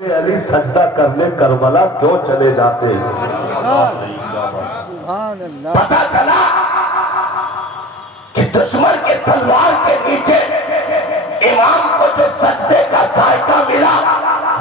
علی سجدہ کرنے کربلا کیوں چلے جاتے؟ پتا چلا کہ دشمن کے تلوار کے نیچے امام کو جو سجدے کا ذائقہ ملا،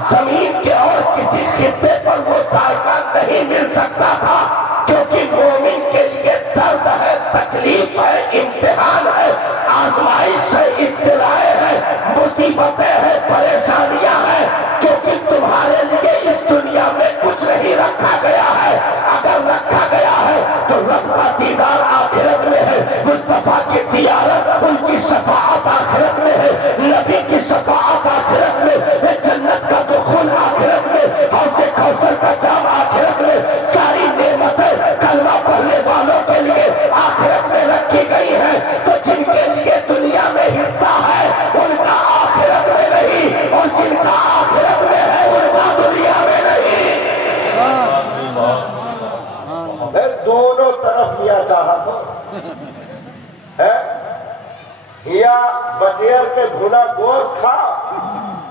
زمین کے اور کسی خطے پر وہ ذائقہ نہیں مل سکتا تھا، کیونکہ مومن کے لیے درد ہے، تکلیف ہے، امتحان ہے، آزمائش ہے، ابتلائیں ہے، مصیبتیں ہیں، پریشانیاں ہیں، کیونکہ تمہارے لیے اس دنیا میں کچھ نہیں رکھا گیا ہے۔ اگر رکھا گیا ہے تو رب کا دیدار آخرت میں ہے، مصطفیٰ کی زیارت، ان کی شفاعت آخرت میں ہے، نبی کی شفاعت آخرت میں ہے، جنت کا دخول آخرت میں، حوض کوثر کا جام آخرت میں، ساری نعمتیں کلمہ پڑھنے والوں کے لیے آخرت میں رکھی گئی ہیں۔ تو جن کے لیے دنیا میں حصہ ہے ان کا آخرت میں نہیں، اور جن کا آخرت میں ہے ان کا دنیا میں نہیں۔ دونوں طرف لیا چاہا تو یا بٹیر کے بھنا گوشت کھا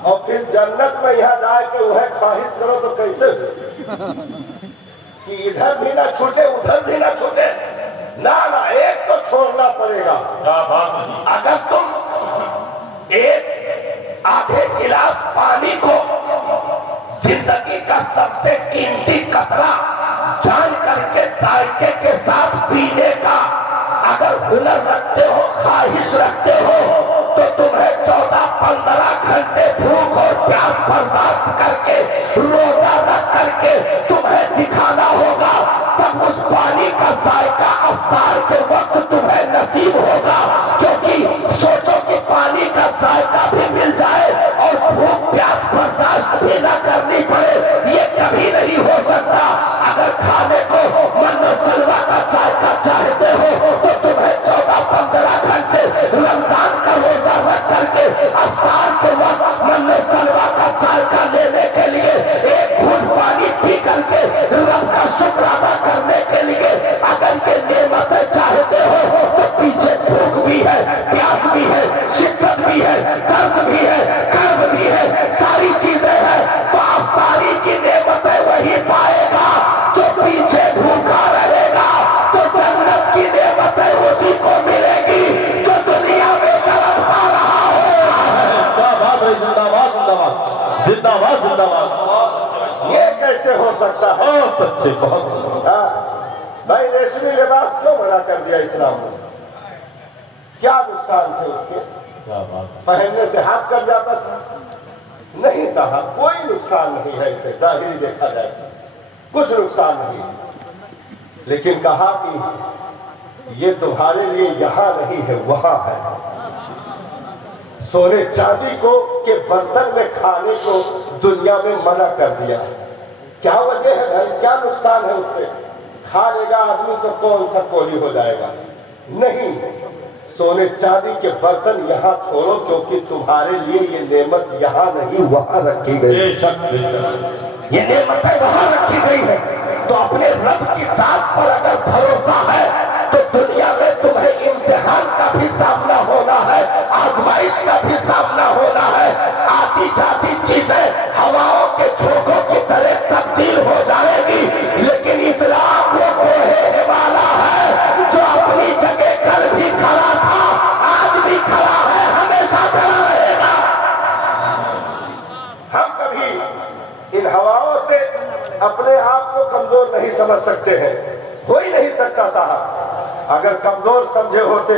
اور پھر جنت میں یہاں جائے کہ وہ خواہش کرو تو کیسے کہ ادھر بھی نہ چھوٹے ادھر بھی نہ چھوٹے، نہ ایک تو چھوڑنا پڑے گا۔ اگر تم ایک آدھے گلاس پانی کو زندگی کا سب سے قیمتی قطرہ جان کر کے ذائقے کے ساتھ پینے کا اگر ہنر رکھتے ہو، خواہش رکھتے ہو، تو تمہیں 14-15 گھنٹے بھوک اور پیاس برداشت کر کے روزہ رکھ کر کے تمہیں دکھانا ہوگا، تب اس پانی کا ذائقہ افطار کے وقت تمہیں نصیب ہوگا۔ کیونکہ سوچو کہ پانی کا ذائقہ بھی مل جائے اور بھوک پیاس برداشت بھی نہ کرنی پڑے، یہ کبھی نہیں ہو سکتا۔ اگر کھانے کو من و سلوہ کا ذائقہ چاہتے ہو تو تمہیں 14-15 گھنٹے رمضان کا روزہ رکھ کر کے افطار کے وقت من و سلوہ کا ذائقہ لینے کے لیے ایک گھٹ پانی پی کر کے رب کا شکر ادا کرنے کے لیے اگر یہ نعمتیں چاہتے ہو تو پیچھے بھوک بھی ہے، پیاس بھی ہے، شدت بھی ہے، درد بھی ہے، کرب بھی ہے، ساری چیزیں ہیں۔ تو افطاری کی نعمتیں وہی پائے گا جو پیچھے بھوکا رہے گا، تو جنت کی نعمتیں اسی کو ملے گی جو دنیا میں تڑپتا رہا ہوگا۔ زندہ باد زندہ باد زندہ باد زندہ باد۔ یہ کیسے ہو سکتا ہے؟ بہت اچھے، بہت بھائی ریشمی لباس کیوں منع کر دیا اسلام نے؟ کیا نقصان تھے اس کے؟ پہننے سے ہاتھ کٹ جاتا تھا؟ نہیں صاحب، کوئی نقصان نہیں ہے اسے، ظاہری دیکھا جائے کچھ نقصان نہیں، لیکن کہا کہ یہ تمہارے لیے یہاں نہیں ہے، وہاں ہے۔ سونے چاندی کو کے برتن میں کھانے کو دنیا میں منع کر دیا۔ کیا وجہ ہے بھائی؟ کیا نقصان ہے اس سے؟ کھا لے گا آدمی تو کون سا کولی ہو جائے گا؟ نہیں، سونے چاندی کے برتن یہاں چھوڑو، کیونکہ تمہارے لیے یہ نعمت یہاں نہیں وہاں رکھی گئی ہے۔ یہ نعمتیں وہاں رکھی گئی ہے، تو اپنے رب کی ذات پر اگر بھروسہ ہے تو دنیا میں تمہیں امتحان کا بھی سامنا ہونا ہے، آزمائش کا بھی سامنا ہونا ہے۔ آتی جاتی چیزیں ہواؤں کے جھونکوں کی طرح تبدیل ہو جائے گی، لیکن اسلام وہ کوہ ہمالا ہے جو اپنی جگہ کل بھی کھڑا تھا، آج بھی کھڑا ہے، ہمیشہ کھڑا رہے گا۔ ہم کبھی ان ہواؤں سے اپنے آپ کو کمزور نہیں سمجھ سکتے ہیں، کوئی نہیں سکتا صاحب۔ اگر کمزور سمجھے ہوتے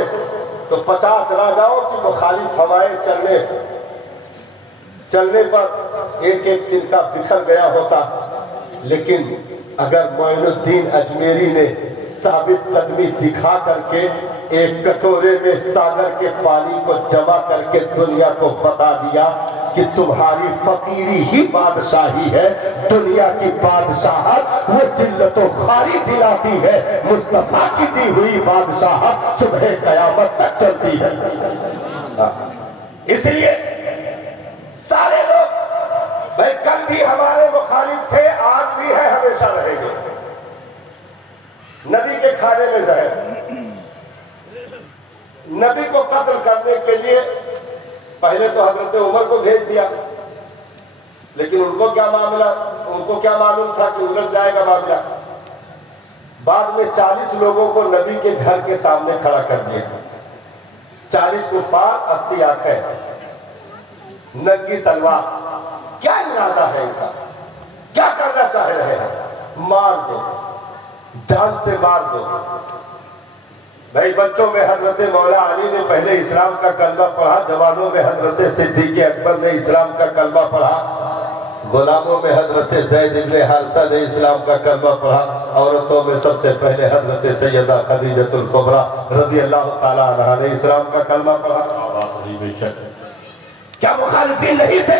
تو 50 راجاؤں کی مخالف ہوائیں چلنے پر ایک ایک تنکا بکھر گیا ہوتا، لیکن اگر معین الدین اجمیری نے ثابت قدمی دکھا کر کے ایک کٹورے میں ساگر کے پانی کو جمع کر کے دنیا کو بتا دیا کہ تمہاری فقیری ہی بادشاہی ہے، دنیا کی بادشاہت وہ ذلت و خواری دلاتی ہے، مصطفیٰ کی دی ہوئی بادشاہت صبح قیامت تک چلتی ہے۔ اس لیے سارے لوگ بھائی کل بھی ہمارے مخالف تھے، آج بھی ہے، ہمیشہ رہیں گے۔ نبی کے کھانے میں زہر، نبی کو قتل کرنے کے لیے پہلے تو حضرت عمر کو بھیج دیا، لیکن ان کو کیا معلوم تھا کہ الٹ جائے گا معاملہ. بعد میں 40 لوگوں کو نبی کے گھر کے سامنے کھڑا کر دیا. 40 کفار، 80 آنکھیں، ننگی تلوار. کیا ارادہ ہے ان کا؟ کیا کرنا چاہ رہے ہیں؟ مار دو، جان سے مار دو. بھائی بچوں میں حضرت مولا علی نے پہلے اسلام کا کلمہ پڑھا، جوانوں میں حضرت صدیق اکبر نے اسلام کا کلمہ پڑھا، غلاموں میں حضرت زید بن حارثہ نے اسلام کا کلمہ پڑھا، عورتوں میں سب سے پہلے حضرت سیدہ خدیجہ الکبریٰ رضی اللہ تعالیٰ عنہا نے اسلام کا کلمہ پڑھا. کیا مخالفین نہیں تھے؟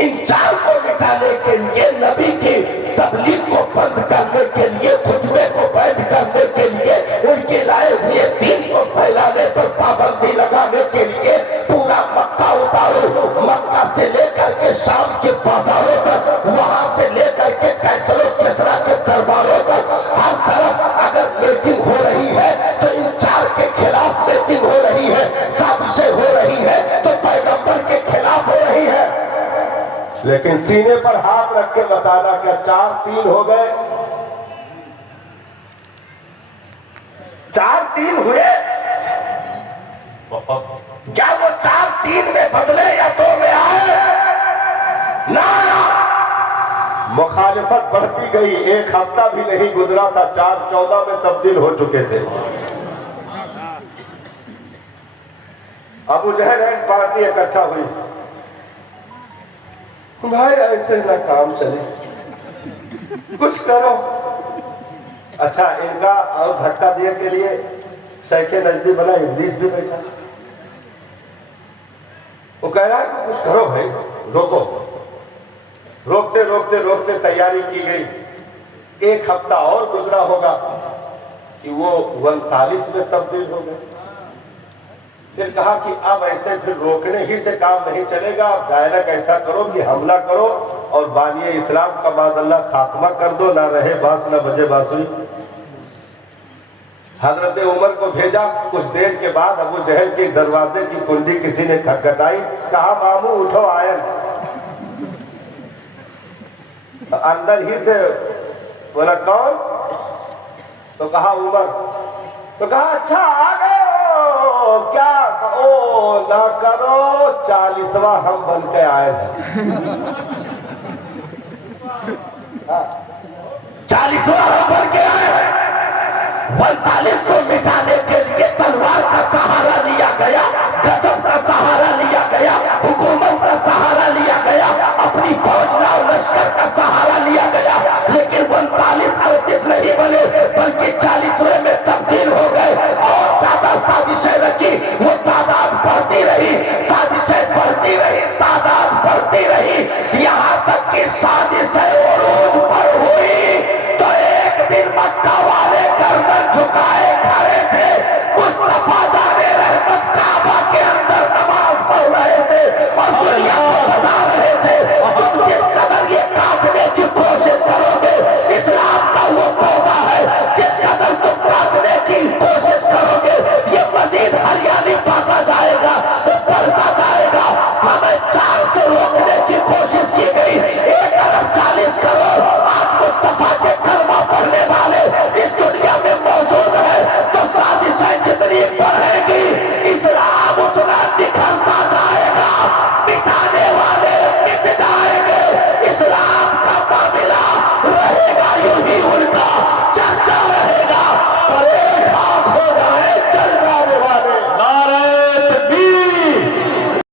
ان چار کو مٹانے کے لیے، نبی کی تبلیغ کو بند کرنے کے لیے، خطبے کو بند کرنے کے لیے، ان کے لائے ہوئے دین کو پھیلانے پر پابندی لگانے کے لیے پورا مکہ اتارو. مکہ سے لے کر کے شام کے بازاروں تک، وہاں سے لے کر کے کیسر و کسریٰ کے درباروں تک، ہر طرف اگر میٹنگ ہو رہی ہے تو ان چار کے خلاف میٹنگ ہو رہی ہے، سازشیں ہو رہی ہے تو پیغمبر کے خلاف ہو رہی ہے. لیکن سینے پر ہاتھ رکھ کے بتانا کیا 4-3 ہو گئے؟ 4-3 ہوئے؟ کیا وہ 4-3 میں بدلے یا 2 میں آئے؟ نہ، مخالفت بڑھتی گئی. 1 ہفتہ بھی نہیں گزرا تھا 4-14 میں تبدیل ہو چکے تھے. ابو جہل اینڈ پارٹی اکٹھا ہوئی. بھائی ایسے نہ کام چلے، کچھ کرو. اچھا، ان کا اور دھکا دیے کے لیے شیخ نجدی بنا ابلیس بھی بیٹھا. وہ کہہ رہا ہے کہ کچھ کرو بھائی، روکو. روکتے روکتے روکتے تیاری کی گئی. 1 ہفتہ اور گزرا ہوگا کہ وہ 39 میں تبدیل ہو گئے. پھر کہا کہ اب ایسے پھر روکنے ہی سے کام نہیں چلے گا، ڈائریکٹ ایسا کرو کہ حملہ کرو اور بانی اسلام کا بعد اللہ خاتمہ کر دو، نہ رہے باس نہ بجے بانسری. حضرت عمر کو بھیجا. کچھ دیر کے بعد ابو جہل کے دروازے کی کنڈی کسی نے کھٹکھٹائی. کہا ماموں اٹھو آئے. اندر ہی سے بولا کون؟ تو کہا عمر. تو کہا اچھا آ گئے ہو کیا؟ او نہ کرو، 40واں ہم بن کے آئے تھے. 40واں ہم بن کے آئے. 49 کو مٹانے کے لیے تلوار کا سہارا لیا گیا، غضب کا سہارا لیا گیا، حکومت کا سہارا لیا گیا، اپنی فوج اور لشکر کا سہارا لیا گیا. لیکن 49 38 نہیں بنے بلکہ 40ویں میں تبدیل ہو گئے. اور زیادہ سازشیں رچی. وہ تعداد بڑھتی رہی، سازشیں بڑھتی رہی، تعداد بڑھتی رہی، یہاں تک کہ